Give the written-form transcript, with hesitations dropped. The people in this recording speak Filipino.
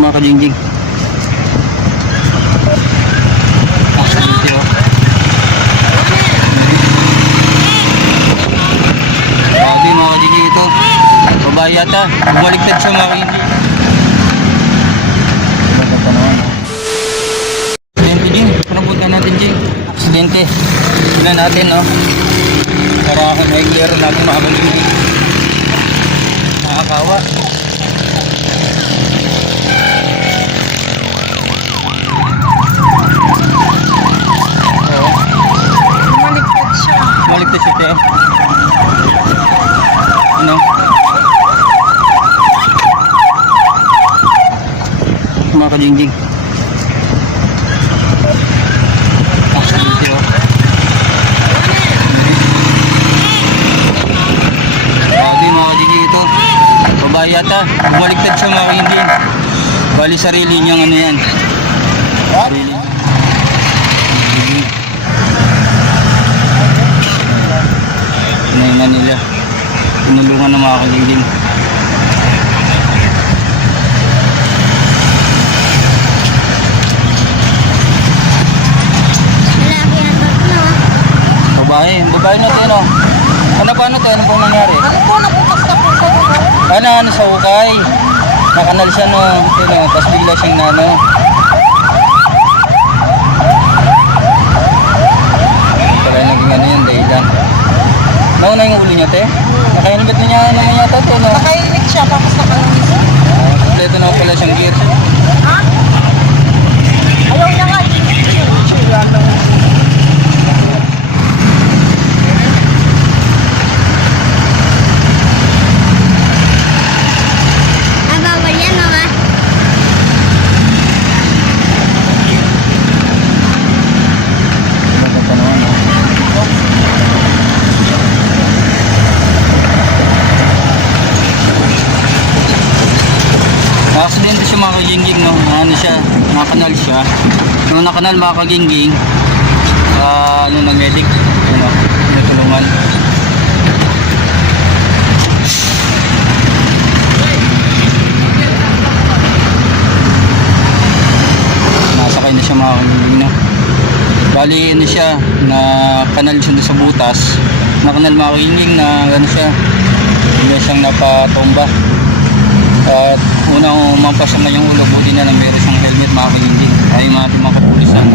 mga kajingjing. Aksidente oh. Grabe mga kajingjing ito. Babae yata. Bumaliktad siya mga kajingjing. Aksidente Jing. Panapunta natin Jing. Aksidente. Tignan natin oh. Para ako na-clear natin mga kajingjing. Nakakawa. Maligtas siya, te. Ano? Mga kajingjing. Aksidente oh. Grabe mga kajingjing ito. Babae yata. Bumaliktad siya mga kajingjing. Bali sarili niyang ano yan. Sarili. Naingan nila. Tinulungan ng mga kajingjing. Babae natin oh. Paano tayo? Ano pong nangyari? Ano sa ukay? Nakanal siya no. Tapos bigla siyang nano. Pala naging ano yun, dahilan. Nauna yung uli niya, te? Naka-helmet niya naman yata, te, no? Naka-helmet siya, tapos naka-helmet. Kompleto na pala siyang gear. Ha? Ayaw niya nga. Bawal yan, mama. Aksidente siya mga kajingjing, no? Ano siya, nakanal siya. Nung nakanal mga kajingjing, nag-medic, natulungan. Nasakay na siya mga kajingjing, no? Bali, ano siya, nakanal siya sa butas. Nakanal mga kajingjing na ano siya, hindi siyang napatomba. At unang umampasang na yung ulo, buti na lang meron siyang helmet mga kajingjing. Ay mga kapulisan.